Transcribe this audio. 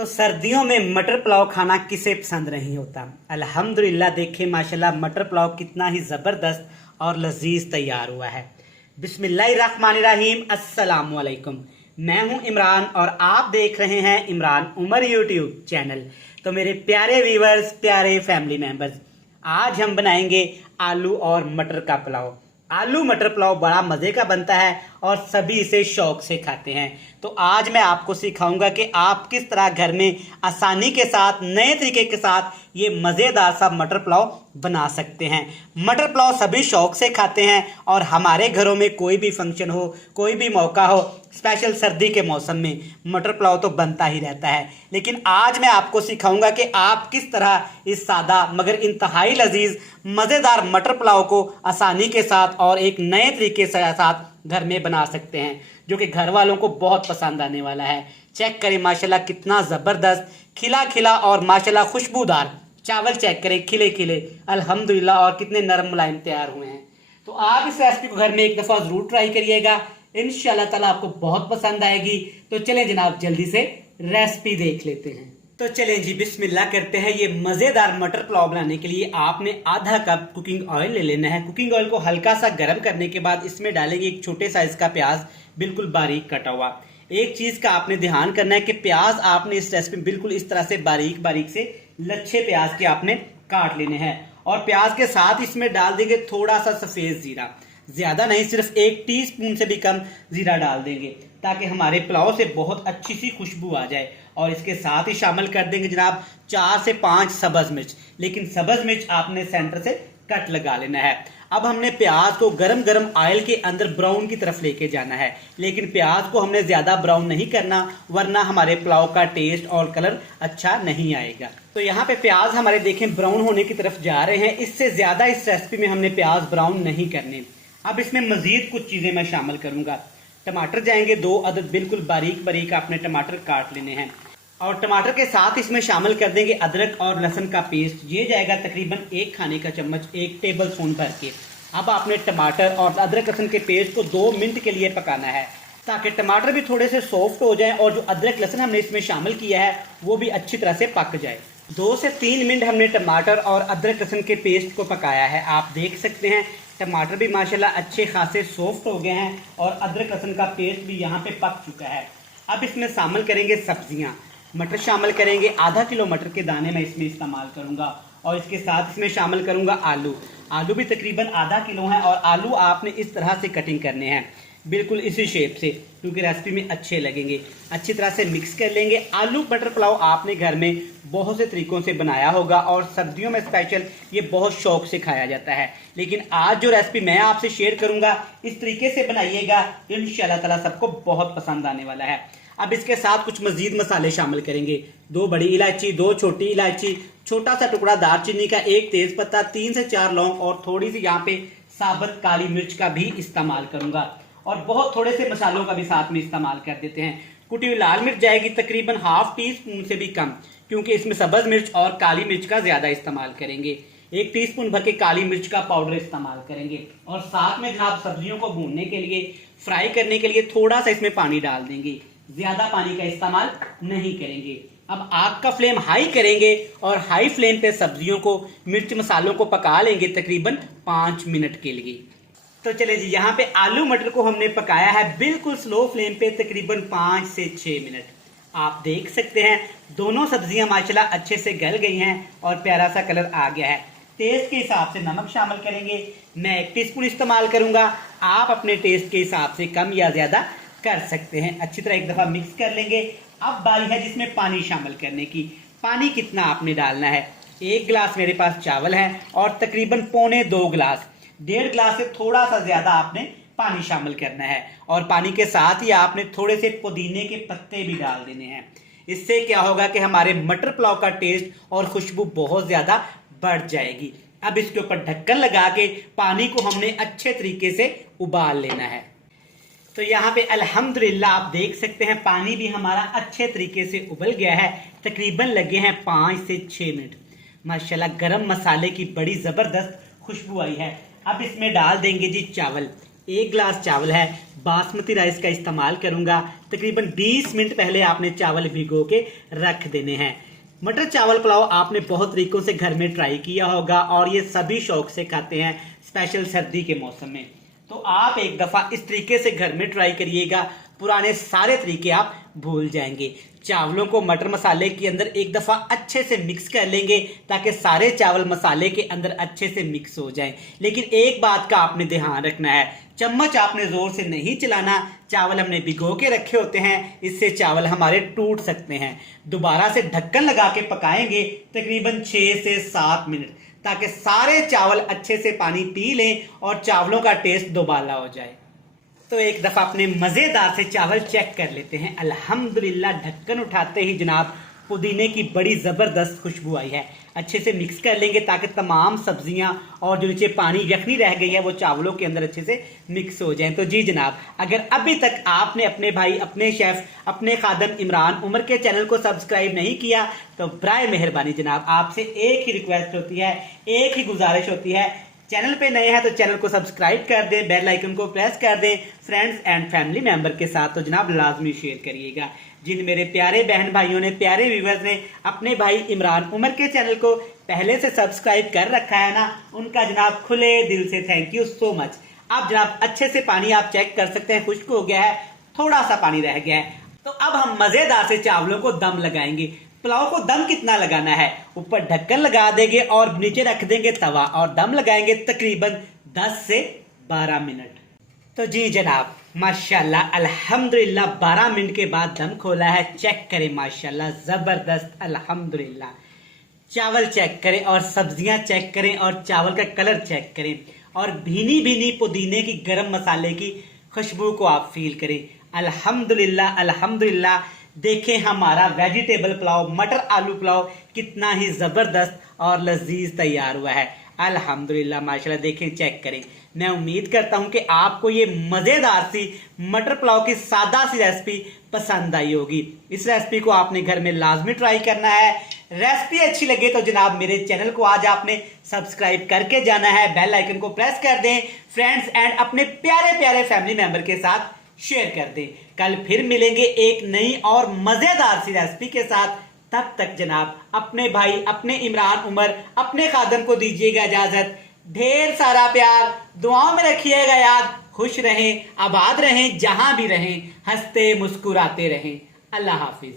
तो सर्दियों में मटर पुलाव खाना किसे पसंद नहीं होता। अल्हम्दुलिल्लाह देखें माशाल्लाह मटर पुलाव कितना ही ज़बरदस्त और लजीज तैयार हुआ है। बिस्मिल्लाहिर्रहमानिर्रहीम, अस्सलाम वालेकुम। मैं हूं इमरान और आप देख रहे हैं इमरान उमर यूट्यूब चैनल। तो मेरे प्यारे व्यूवर्स, प्यारे फैमिली मेंबर्स, आज हम बनाएंगे आलू और मटर का पुलाव। आलू मटर पुलाव बड़ा मज़े का बनता है और सभी इसे शौक से खाते हैं। तो आज मैं आपको सिखाऊंगा कि आप किस तरह घर में आसानी के साथ नए तरीके के साथ ये मज़ेदार सा मटर पुलाव बना सकते हैं। मटर पुलाव सभी शौक से खाते हैं और हमारे घरों में कोई भी फंक्शन हो, कोई भी मौका हो, स्पेशल सर्दी के मौसम में मटर पुलाव तो बनता ही रहता है। लेकिन आज मैं आपको सिखाऊंगा कि आप किस तरह इस सादा मगर इंतहाई लजीज मज़ेदार मटर पुलाव को आसानी के साथ और एक नए तरीके से साथ घर में बना सकते हैं, जो कि घर वालों को बहुत पसंद आने वाला है। चेक करें माशाल्लाह कितना ज़बरदस्त खिला खिला और माशाल्लाह खुशबूदार चावल चेक करें, खिले खिले अल्हम्दुलिल्लाह, और कितने नरम मुलायम तैयार हुए हैं। तो आप इस रेसिपी को घर में एक दफ़ा ज़रूर ट्राई करिएगा, इंशाल्लाह ताला आपको बहुत पसंद आएगी। तो चलें जनाब जल्दी से रेसिपी देख लेते हैं। तो चलें जी बिस्मिल्लाह करते हैं। ये मज़ेदार मटर पुलाव बनाने के लिए आपने आधा कप कुकिंग ऑयल ले लेना है। कुकिंग ऑयल को हल्का सा गर्म करने के बाद इसमें डालेंगे एक छोटे साइज का प्याज, बिल्कुल बारीक कटा हुआ। एक चीज का आपने ध्यान करना है कि प्याज आपने इस रेसिपी में बिल्कुल इस तरह से बारीक बारीक से लच्छे प्याज के आपने काट लेने हैं। और प्याज के साथ इसमें डाल देंगे थोड़ा सा सफेद जीरा, ज्यादा नहीं, सिर्फ 1 टीस्पून से भी कम जीरा डाल देंगे ताकि हमारे पुलाव से बहुत अच्छी सी खुशबू आ जाए। और इसके साथ ही शामिल कर देंगे जनाब 4 से 5 सब्ज मिर्च, लेकिन सब्ज मिर्च आपने सेंटर से कट लगा लेना है। अब हमने प्याज को गरम गरम ऑयल के अंदर ब्राउन की तरफ लेके जाना है, लेकिन प्याज को हमने ज्यादा ब्राउन नहीं करना, वरना हमारे पुलाव का टेस्ट और कलर अच्छा नहीं आएगा। तो यहाँ पे प्याज हमारे देखें ब्राउन होने की तरफ जा रहे हैं। इससे ज्यादा इस रेसिपी में हमने प्याज ब्राउन नहीं करने। अब इसमें मजीद कुछ चीजें मैं शामिल करूंगा। टमाटर जाएंगे 2 अदद, बिल्कुल बारीक बारीक आपने टमाटर काट लेने हैं। और टमाटर के साथ इसमें शामिल कर देंगे अदरक और लहसुन का पेस्ट। ये जाएगा तकरीबन 1 खाने का चम्मच, 1 टेबल स्पून भर के। अब आपने टमाटर और अदरक लहसुन के पेस्ट को 2 मिनट के लिए पकाना है ताकि टमाटर भी थोड़े से सॉफ्ट हो जाए और जो अदरक लहसुन हमने इसमें शामिल किया है वो भी अच्छी तरह से पक जाए। 2 से 3 मिनट हमने टमाटर और अदरक लहसुन के पेस्ट को पकाया है। आप देख सकते हैं टमाटर भी माशाल्लाह अच्छे खासे सॉफ्ट हो गए हैं और अदरक लहसुन का पेस्ट भी यहाँ पे पक चुका है। अब इसमें शामिल करेंगे सब्जियाँ। मटर शामिल करेंगे, आधा किलो मटर के दाने मैं इसमें इस्तेमाल करूंगा। और इसके साथ इसमें शामिल करूंगा आलू। आलू भी तकरीबन आधा किलो है और आलू आपने इस तरह से कटिंग करने हैं, बिल्कुल इसी शेप से, क्योंकि रेसिपी में अच्छे लगेंगे। अच्छी तरह से मिक्स कर लेंगे। आलू मटर पुलाव आपने घर में बहुत से तरीकों से बनाया होगा और सर्दियों में स्पेशल ये बहुत शौक से खाया जाता है। लेकिन आज जो रेसिपी मैं आपसे शेयर करूंगा इस तरीके से बनाइएगा, इंशाल्लाह ताला सबको बहुत पसंद आने वाला है। अब इसके साथ कुछ मजीद मसाले शामिल करेंगे। 2 बड़ी इलायची, 2 छोटी इलायची, छोटा सा टुकड़ा दालचीनी का, 1 तेज पत्ता, 3 से 4 लौंग और थोड़ी सी यहाँ पे साबुत काली मिर्च का भी इस्तेमाल करूंगा। और बहुत थोड़े से मसालों का भी साथ में इस्तेमाल कर देते हैं। कुटी हुई लाल मिर्च जाएगी तकरीबन ½ टीस्पून से भी कम, क्योंकि इसमें सब्ज मिर्च और काली मिर्च का ज्यादा इस्तेमाल करेंगे। 1 टीस्पून भर के काली मिर्च का पाउडर इस्तेमाल करेंगे। और साथ में जनाब सब्जियों को भूनने के लिए, फ्राई करने के लिए थोड़ा सा इसमें पानी डाल देंगे, ज्यादा पानी का इस्तेमाल नहीं करेंगे। अब आग का फ्लेम हाई करेंगे और हाई फ्लेम पे सब्जियों को, मिर्च मसालों को पका लेंगे तकरीबन 5 मिनट के लिए। तो चले जी, यहाँ पे आलू मटर को हमने पकाया है बिल्कुल स्लो फ्लेम पे तकरीबन 5 से 6 मिनट। आप देख सकते हैं दोनों सब्जियां माशाल्लाह अच्छे से गल गई हैं और प्यारा सा कलर आ गया है। टेस्ट के हिसाब से नमक शामिल करेंगे। मैं 1 टीस्पून इस्तेमाल करूंगा, आप अपने टेस्ट के हिसाब से कम या ज्यादा कर सकते हैं। अच्छी तरह एक दफा मिक्स कर लेंगे। अब बारी है जिसमें पानी शामिल करने की। पानी कितना आपने डालना है, 1 गिलास मेरे पास चावल है और तकरीबन पौने 2 गिलास, 1.5 गिलास से थोड़ा सा ज्यादा आपने पानी शामिल करना है। और पानी के साथ ही आपने थोड़े से पुदीने के पत्ते भी डाल देने हैं। इससे क्या होगा कि हमारे मटर पुलाव का टेस्ट और खुशबू बहुत ज्यादा बढ़ जाएगी। अब इसके ऊपर ढक्कन लगा के पानी को हमने अच्छे तरीके से उबाल लेना है। तो यहाँ पे अल्हम्दुलिल्लाह आप देख सकते हैं पानी भी हमारा अच्छे तरीके से उबल गया है। तकरीबन लगे हैं 5 से 6 मिनट। माशाल्लाह गरम मसाले की बड़ी जबरदस्त खुशबू आई है। अब इसमें डाल देंगे जी चावल। 1 गिलास चावल है, बासमती राइस का इस्तेमाल करूंगा। तकरीबन 20 मिनट पहले आपने चावल भिगो के रख देने हैं। मटर चावल पुलाव आपने बहुत तरीकों से घर में ट्राई किया होगा और ये सभी शौक से खाते हैं, स्पेशल सर्दी के मौसम में। तो आप एक दफ़ा इस तरीके से घर में ट्राई करिएगा, पुराने सारे तरीके आप भूल जाएंगे। चावलों को मटर मसाले के अंदर एक दफ़ा अच्छे से मिक्स कर लेंगे ताकि सारे चावल मसाले के अंदर अच्छे से मिक्स हो जाएं। लेकिन एक बात का आपने ध्यान रखना है, चम्मच आपने ज़ोर से नहीं चलाना। चावल हमने भिगो के रखे होते हैं, इससे चावल हमारे टूट सकते हैं। दोबारा से ढक्कन लगा के पकाएंगे तकरीबन 6 से 7 मिनट, ताकि सारे चावल अच्छे से पानी पी लें और चावलों का टेस्ट दोबारा हो जाए। तो एक दफ़ा अपने मज़ेदार से चावल चेक कर लेते हैं। अल्हम्दुलिल्लाह, ढक्कन उठाते ही जनाब पुदीने की बड़ी ज़बरदस्त खुशबू आई है। अच्छे से मिक्स कर लेंगे ताकि तमाम सब्जियां और जो नीचे पानी यखनी रह गई है वो चावलों के अंदर अच्छे से मिक्स हो जाएं। तो जी जनाब, अगर अभी तक आपने अपने भाई, अपने शेफ़, अपने खादम इमरान उमर के चैनल को सब्सक्राइब नहीं किया तो बराए मेहरबानी जनाब आपसे एक ही रिक्वेस्ट होती है, एक ही गुजारिश होती है, चैनल पे नए हैं तो चैनल को सब्सक्राइब कर दें, बेल आइकन को प्रेस कर दें, फ्रेंड्स एंड फैमिली मेंबर के साथ तो जनाब लाजमी शेयर करिएगा। जिन मेरे प्यारे बहन भाइयों ने, प्यारे व्यूवर्स ने अपने भाई इमरान उमर के चैनल को पहले से सब्सक्राइब कर रखा है ना, उनका जनाब खुले दिल से थैंक यू सो मच। अब जनाब अच्छे से पानी आप चेक कर सकते हैं, खुश्क हो गया है, थोड़ा सा पानी रह गया है। तो अब हम मजेदार से चावलों को दम लगाएंगे। पुलाव को दम कितना लगाना है, ऊपर ढक्कन लगा देंगे और नीचे रख देंगे तवा और दम लगाएंगे तकरीबन 10 से 12 मिनट। तो जी जनाब, माशाल्लाह अल्हम्दुलिल्लाह 12 मिनट के बाद दम खोला है। चेक करें, माशाल्लाह ज़बरदस्त, अल्हम्दुलिल्लाह। चावल चेक करें और सब्जियां चेक करें और चावल का कलर चेक करें और भीनी भीनी पुदीने की, गरम मसाले की खुशबू को आप फील करें। अल्हम्दुलिल्लाह अल्हम्दुलिल्लाह। देखें हमारा वेजिटेबल पुलाव, मटर आलू पुलाव कितना ही ज़बरदस्त और लजीज तैयार हुआ है। अल्हम्दुलिल्लाह माशाल्लाह। देखें, चेक करें। मैं उम्मीद करता हूं कि आपको ये मज़ेदार सी मटर पुलाव की सादा सी रेसिपी पसंद आई होगी। इस रेसिपी को आपने घर में लाजमी ट्राई करना है। रेसिपी अच्छी लगे तो जनाब मेरे चैनल को आज आपने सब्सक्राइब करके जाना है, बेल आइकन को प्रेस कर दें, फ्रेंड्स एंड अपने प्यारे प्यारे फैमिली मेंबर के साथ शेयर कर दें। कल फिर मिलेंगे एक नई और मजेदार सी रेसिपी के साथ। तब तक जनाब अपने भाई, अपने इमरान उमर, अपने खादम को दीजिएगा इजाजत। ढेर सारा प्यार, दुआओं में रखिएगा याद। खुश रहें, आबाद रहें, जहां भी रहें, हंसते मुस्कुराते रहें। अल्लाह हाफिज।